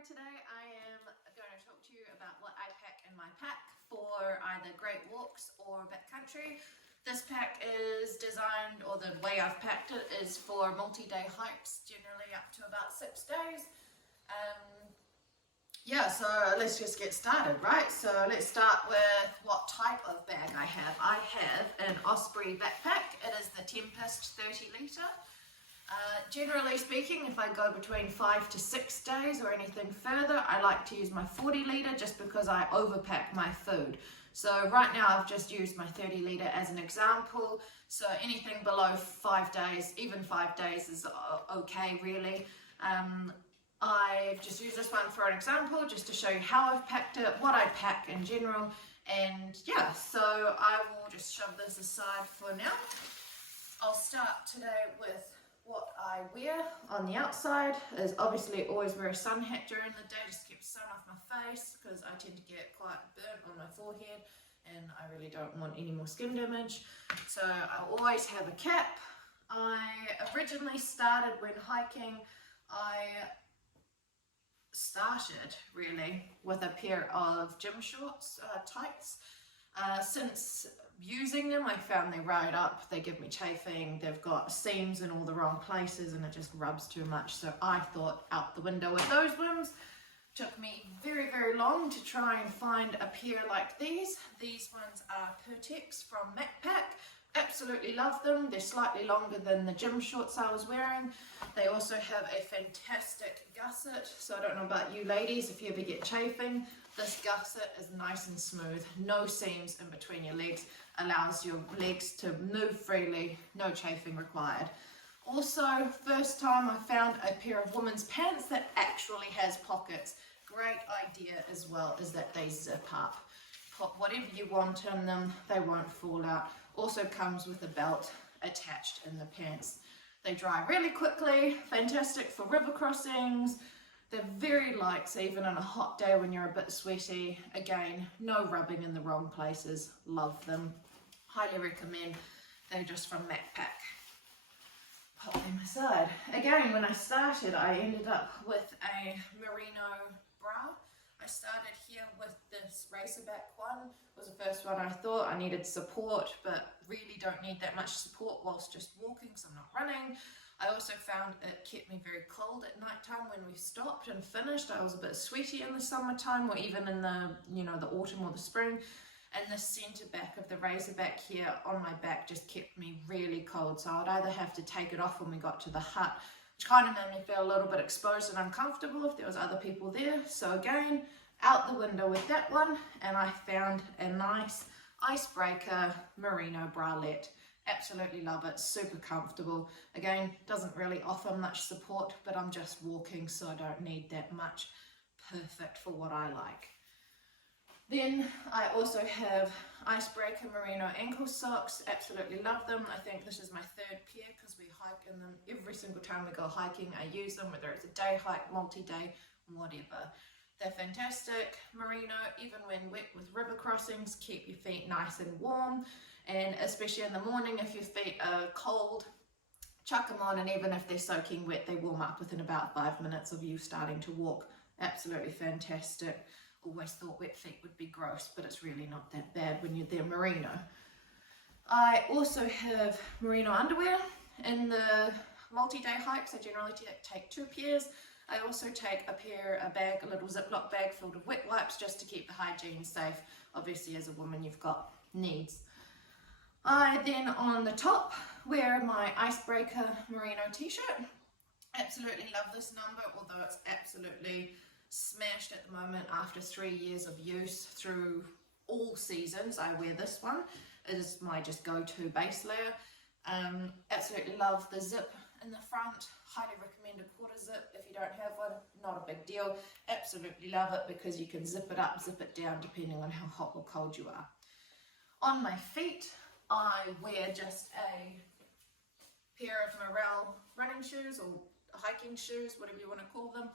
Today I am going to talk to you about what I pack in my pack for either great walks or backcountry. This pack is designed, or the way I've packed it is for multi-day hikes, generally up to about 6 days. So let's just get started, right? So let's start with what type of bag I have. I have an Osprey backpack. It is the Tempest 30 litre. Generally speaking, if I go between 5 to 6 days or anything further, I like to use my 40 litre just because I overpack my food. So right now I've just used my 30 litre as an example. So anything below 5 days, even 5 days is okay really. I've just used this one for an example just to show you how I've packed it, what I pack in general, and yeah, so I will just shove this aside for now. I'll start today with what I wear on the outside. Is obviously always wear a sun hat during the day, just keep sun off my face because I tend to get quite burnt on my forehead and I really don't want any more skin damage. So I always have a cap. I originally started when hiking, I started really with a pair of gym shorts, tights. Since using them, I found they ride up, they give me chafing, they've got seams in all the wrong places and it just rubs too much. So I thought out the window with those ones. Took me very, very long to try and find a pair like these. These ones are Pertex from Macpac. Absolutely love them. They're slightly longer than the gym shorts I was wearing. They also have a fantastic gusset. So I don't know about you ladies, if you ever get chafing, this gusset is nice and smooth. No seams in between your legs. Allows your legs to move freely. No chafing required. Also, first time I found a pair of women's pants that actually has pockets. Great idea as well is that they zip up. Put whatever you want in them, they won't fall out. Also comes with a belt attached in the pants. They dry really quickly, fantastic for river crossings. They're very light, so even on a hot day when you're a bit sweaty, again, no rubbing in the wrong places. Love them. Highly recommend. They're just from Macpac. Pop them aside. Again, when I started, I ended up with a merino bra. I started here with this Racerback one. It was the first one I thought. I needed support, but really don't need that much support whilst just walking, so I'm not running. I also found it kept me very cold at night time when we stopped and finished. I was a bit sweaty in the summertime or even in the, the autumn or the spring. And the centre back of the Racerback here on my back just kept me really cold. So I'd either have to take it off when we got to the hut, which kind of made me feel a little bit exposed and uncomfortable if there was other people there. So again, out the window with that one, and I found a nice icebreaker merino bralette. Absolutely love it, super comfortable. Again, doesn't really offer much support, but I'm just walking, so I don't need that much. Perfect for what I like. Then I also have icebreaker merino ankle socks. Absolutely love them. I think this is my third pair because we hike in them every single time we go hiking. I use them, whether it's a day hike, multi-day, whatever. They're fantastic. Merino, even when wet with river crossings, keep your feet nice and warm. And especially in the morning, if your feet are cold, chuck them on, and even if they're soaking wet, they warm up within about 5 minutes of you starting to walk. Absolutely fantastic. Always thought wet feet would be gross, but it's really not that bad when they're merino. I also have merino underwear. In the multi-day hikes, I generally take 2 pairs. I also take a little Ziploc bag filled with wet wipes just to keep the hygiene safe. Obviously, as a woman, you've got needs. I then, on the top, wear my icebreaker merino t-shirt. Absolutely love this number, although it's absolutely smashed at the moment after 3 years of use through all seasons. I wear this one. It is my just go-to base layer. Absolutely love the zip in the front. Highly recommend a quarter zip. If you don't have one, not a big deal. Absolutely love it because you can zip it up, zip it down depending on how hot or cold you are. On my feet, I wear just a pair of Morel running shoes or hiking shoes, whatever you want to call them.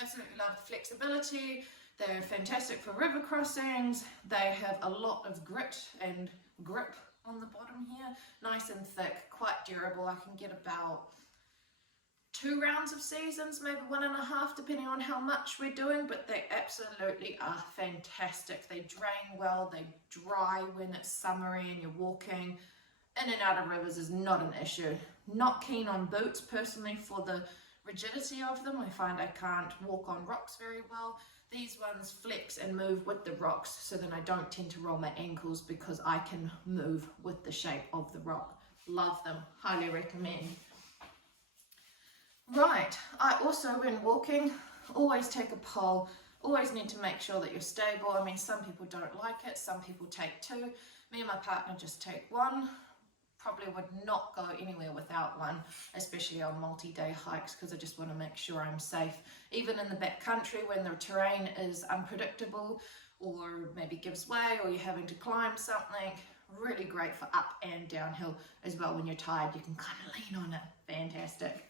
Absolutely love the flexibility. They're fantastic for river crossings. They have a lot of grit and grip on the bottom here. Nice and thick, quite durable. I can get about 2 rounds of seasons, maybe 1.5, depending on how much we're doing, but they absolutely are fantastic. They drain well, they dry when it's summery and you're walking. In and out of rivers is not an issue. Not keen on boots personally for the rigidity of them. I find I can't walk on rocks very well. These ones flex and move with the rocks, so then I don't tend to roll my ankles because I can move with the shape of the rock. Love them, highly recommend. Right, I also, when walking, always take a pole. Always need to make sure that you're stable. I mean, some people don't like it, some people take 2. Me and my partner just take 1. Probably would not go anywhere without one, especially on multi-day hikes, because I just want to make sure I'm safe. Even in the backcountry when the terrain is unpredictable or maybe gives way or you're having to climb something, really great for up and downhill as well. When you're tired, you can kind of lean on it. Fantastic.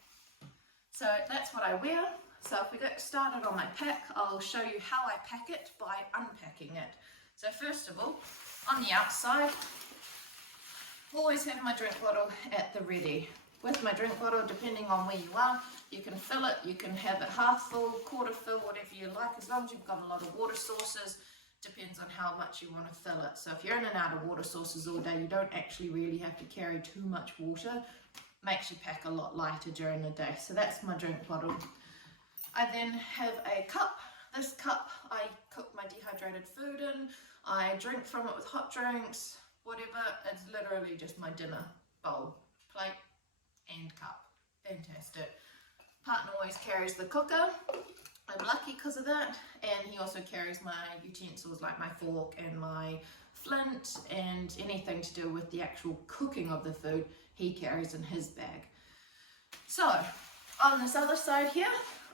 So that's what I wear. So if we get started on my pack, I'll show you how I pack it by unpacking it. So first of all, on the outside, always have my drink bottle at the ready. With my drink bottle, depending on where you are, you can fill it, you can have it half full, quarter full, whatever you like, as long as you've got a lot of water sources. Depends on how much you want to fill it. So if you're in and out of water sources all day, you don't actually really have to carry too much water. Makes you pack a lot lighter during the day. So that's my drink bottle. I then have a cup. This cup I cook my dehydrated food in. I drink from it with hot drinks, whatever. It's literally just my dinner bowl, plate and cup. Fantastic. Partner always carries the cooker. I'm lucky because of that, and he also carries my utensils like my fork and my flint and anything to do with the actual cooking of the food he carries in his bag. So on this other side here,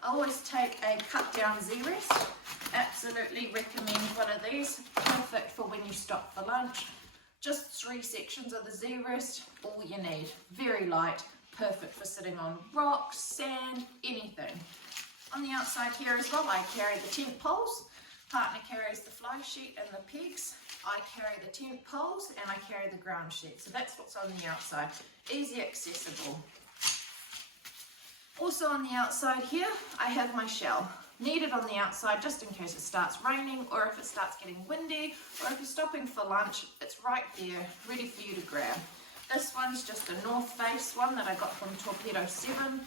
I always take a cut down Z-Rest. Absolutely recommend one of these. Perfect for when you stop for lunch. Just 3 sections of the Z-Rest, all you need. Very light, perfect for sitting on rocks, sand, anything. On the outside here as well, I carry the tent poles. Partner carries the fly sheet and the pegs. I carry the tent poles and I carry the ground sheet. So that's what's on the outside. Easy accessible. Also on the outside here, I have my shell. Needed on the outside just in case it starts raining or if it starts getting windy or if you're stopping for lunch, it's right there, ready for you to grab. This one's just a North Face one that I got from Torpedo 7.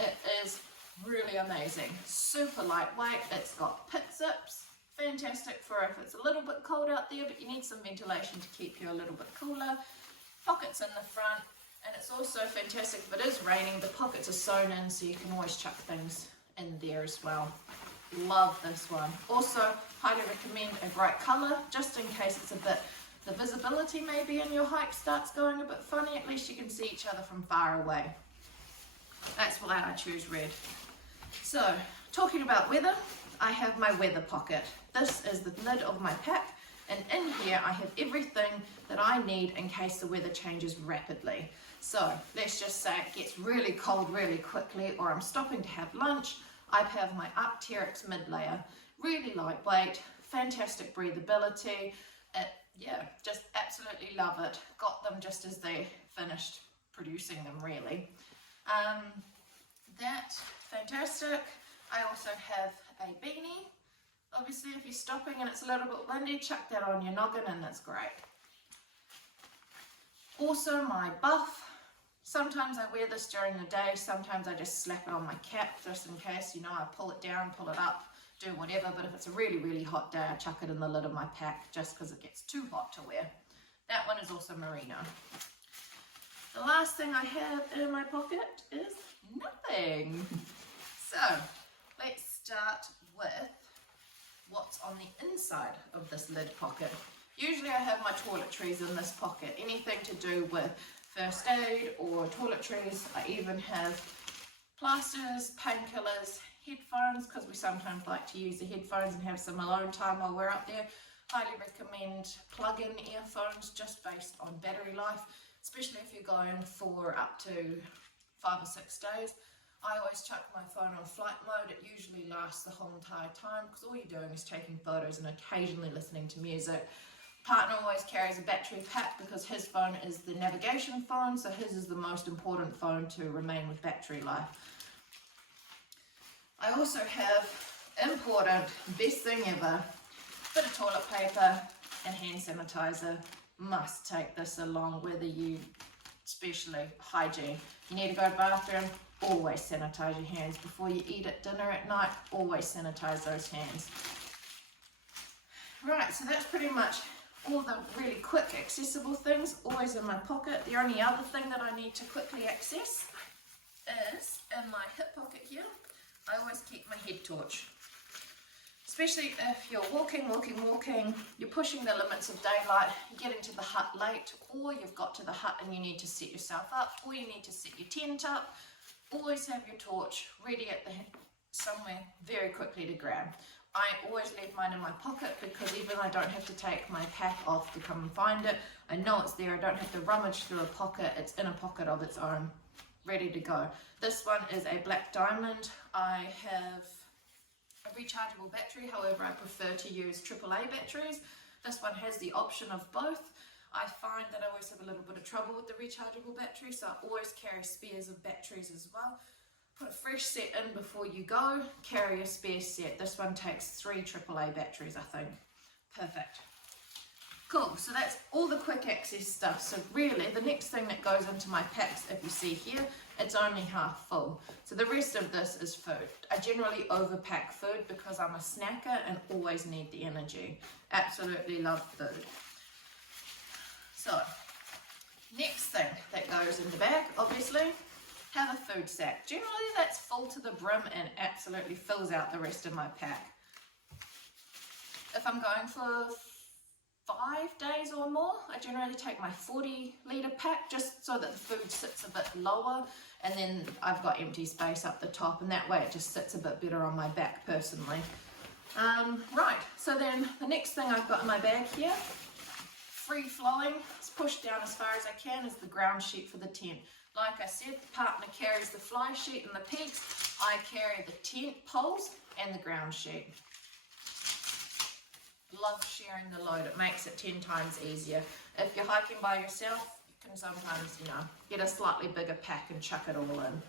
It is really amazing. Super lightweight. It's got pit zips. Fantastic for if it's a little bit cold out there, but you need some ventilation to keep you a little bit cooler. Pockets in the front. And it's also fantastic if it is raining. The pockets are sewn in, so you can always chuck things in there as well. Love this one. Also, highly recommend a bright colour, just in case it's a bit, the visibility maybe in your hike starts going a bit funny. At least you can see each other from far away. That's why I choose red. So, talking about weather, I have my weather pocket. This is the lid of my pack, and in here I have everything that I need in case the weather changes rapidly. So let's just say it gets really cold really quickly, or I'm stopping to have lunch. I have my Arc'teryx mid layer, really lightweight, fantastic breathability. Yeah, just absolutely love it. Got them just as they finished producing them, really. That, fantastic. I also have a beanie. Obviously, if you're stopping and it's a little bit windy, chuck that on your noggin and that's great. Also, my buff. Sometimes I wear this during the day, sometimes I just slap it on my cap just in case, you know, I pull it down, pull it up, do whatever, but if it's a really, really hot day, I chuck it in the lid of my pack just because it gets too hot to wear. That one is also merino. The last thing I have in my pocket is nothing. So, let's start with what's on the inside of this lid pocket. Usually I have my toiletries in this pocket, anything to do with first aid or toiletries. I even have plasters, painkillers, headphones, because we sometimes like to use the headphones and have some alone time while we're up there. Highly recommend plug-in earphones just based on battery life, especially if you're going for up to 5 or 6 days. I always chuck my phone on flight mode. It usually lasts the whole entire time because all you're doing is taking photos and occasionally listening to music. Partner always carries a battery pack because his phone is the navigation phone, so his is the most important phone to remain with battery life. I also have important, best thing ever, bit of toilet paper and hand sanitizer. Must take this along, whether you, especially hygiene. You need to go to the bathroom, always sanitize your hands. Before you eat at dinner at night, always sanitize those hands. Right, so that's pretty much all the really quick accessible things, always in my pocket. The only other thing that I need to quickly access is in my hip pocket here. I always keep my head torch. Especially if you're walking, you're pushing the limits of daylight, you're getting to the hut late, or you've got to the hut and you need to set yourself up, or you need to set your tent up. Always have your torch ready at somewhere very quickly to grab. I always leave mine in my pocket because even I don't have to take my pack off to come and find it. I know it's there, I don't have to rummage through a pocket, it's in a pocket of its own, ready to go. This one is a Black Diamond. I have a rechargeable battery, however I prefer to use AAA batteries. This one has the option of both. I find that I always have a little bit of trouble with the rechargeable battery, so I always carry spares of batteries as well. Put a fresh set in before you go, carry a spare set. This one takes 3 AAA batteries, I think. Perfect. Cool, so that's all the quick access stuff. So really, the next thing that goes into my packs, if you see here, it's only half full. So the rest of this is food. I generally overpack food because I'm a snacker and always need the energy. Absolutely love food. So, next thing that goes in the bag, obviously, have a food sack. Generally that's full to the brim and absolutely fills out the rest of my pack. If I'm going for 5 days or more, I generally take my 40-litre pack just so that the food sits a bit lower, and then I've got empty space up the top, and that way it just sits a bit better on my back personally. Right, so then the next thing I've got in my bag here, free flowing, it's pushed down as far as I can, is the ground sheet for the tent. Like I said, the partner carries the fly sheet and the pegs. I carry the tent poles and the ground sheet. Love sharing the load. It makes it 10 times easier. If you're hiking by yourself, you can sometimes, get a slightly bigger pack and chuck it all in.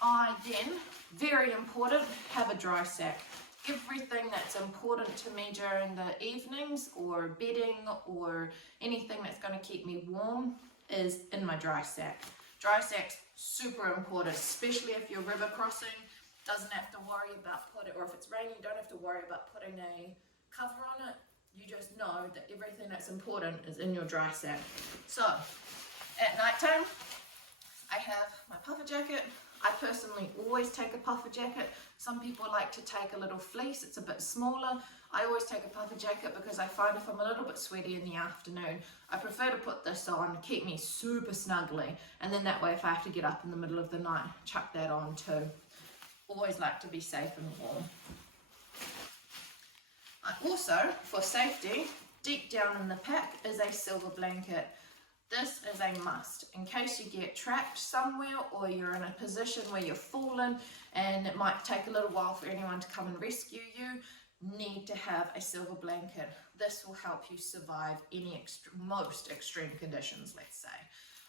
I then, very important, have a dry sack. Everything that's important to me during the evenings or bedding or anything that's going to keep me warm is in my dry sack. Dry sack's super important, especially if you're river crossing. Doesn't have to worry about or if it's raining, you don't have to worry about putting a cover on it. You just know that everything that's important is in your dry sack. So, at night time, I have my puffer jacket. I personally always take a puffer jacket. Some people like to take a little fleece, it's a bit smaller. I always take a puffer jacket because I find if I'm a little bit sweaty in the afternoon, I prefer to put this on, keep me super snuggly, and then that way if I have to get up in the middle of the night, chuck that on too. Always like to be safe and warm. I also, for safety, deep down in the pack is a silver blanket. This is a must in case you get trapped somewhere or you're in a position where you're fallen and it might take a little while for anyone to come and rescue you. Need to have a silver blanket. This will help you survive any most extreme conditions, let's say.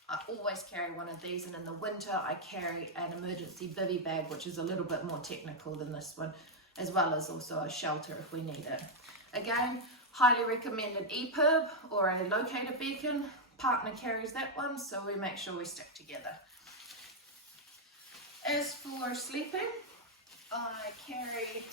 I always carry one of these, and in the winter I carry an emergency bivy bag, which is a little bit more technical than this one, as well as also a shelter if we need it. Again, highly recommend an EPIRB or a locator beacon. Partner carries that one, so we make sure we stick together. As for sleeping, I carry,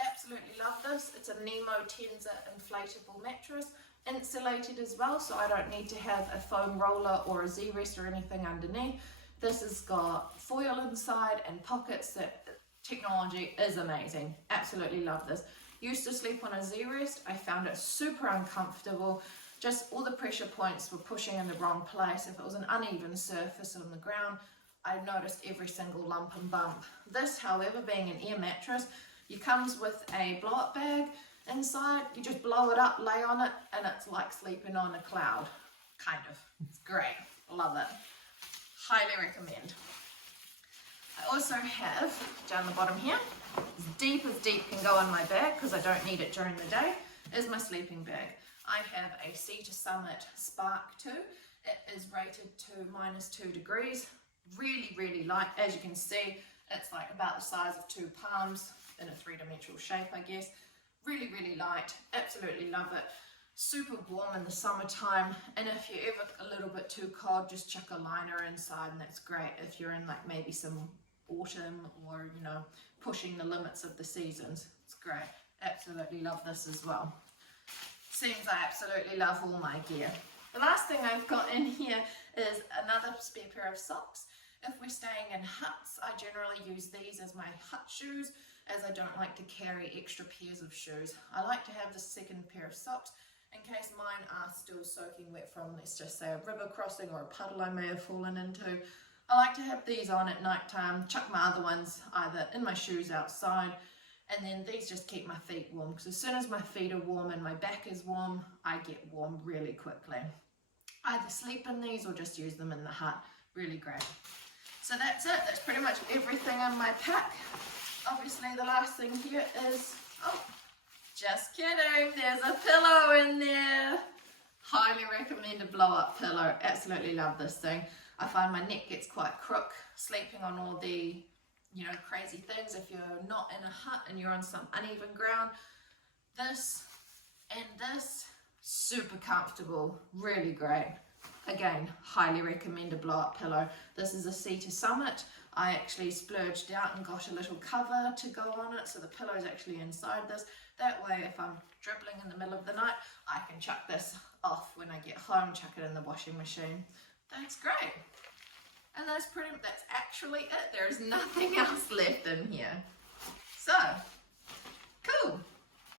absolutely love this, it's a Nemo Tenza inflatable mattress, insulated as well, so I don't need to have a foam roller or a Z-rest or anything underneath. This has got foil inside and pockets. That technology is amazing, absolutely love this. Used to sleep on a Z-rest, I found it super uncomfortable. Just all the pressure points were pushing in the wrong place. If it was an uneven surface on the ground, I noticed every single lump and bump. This, however, being an air mattress, it comes with a blow-up bag inside. You just blow it up, lay on it, and it's like sleeping on a cloud. Kind of. It's great. Love it. Highly recommend. I also have, down the bottom here, as deep can go in my bag because I don't need it during the day, is my sleeping bag. I have a Sea to Summit Spark 2. It is rated to -2 degrees. Really, really light. As you can see, It's like about the size of 2 palms in a 3-dimensional shape, I guess. Really, really light. Absolutely love it. Super warm in the summertime, and if you're ever a little bit too cold, just chuck a liner inside, and that's great if you're in like maybe some autumn or, you know, pushing the limits of the seasons. It's great. Absolutely love this as well. Seems I absolutely love all my gear. The last thing I've got in here is another spare pair of socks. If we're staying in huts, I generally use these as my hut shoes, as I don't like to carry extra pairs of shoes. I like to have the second pair of socks in case mine are still soaking wet from, let's just say, a river crossing or a puddle I may have fallen into. I like to have these on at night time, chuck my other ones either in my shoes outside, and then these just keep my feet warm, because as soon as my feet are warm and my back is warm, I get warm really quickly. Either sleep in these or just use them in the hut. Really great. So that's it. That's pretty much everything in my pack. Obviously the last thing here is, oh, just kidding, there's a pillow in there. Highly recommend a blow up pillow. Absolutely love this thing. I find my neck gets quite crook sleeping on all the, you know, crazy things. If you're not in a hut and you're on some uneven ground, this and this, super comfortable, really great. Again, highly recommend a blow up pillow. This is a Cedar Summit. I actually splurged out and got a little cover to go on it, so the pillow is actually inside this. That way, if I'm dribbling in the middle of the night, I can chuck this off when I get home, chuck it in the washing machine. That's great. And that's actually it. There is nothing else left in here. So,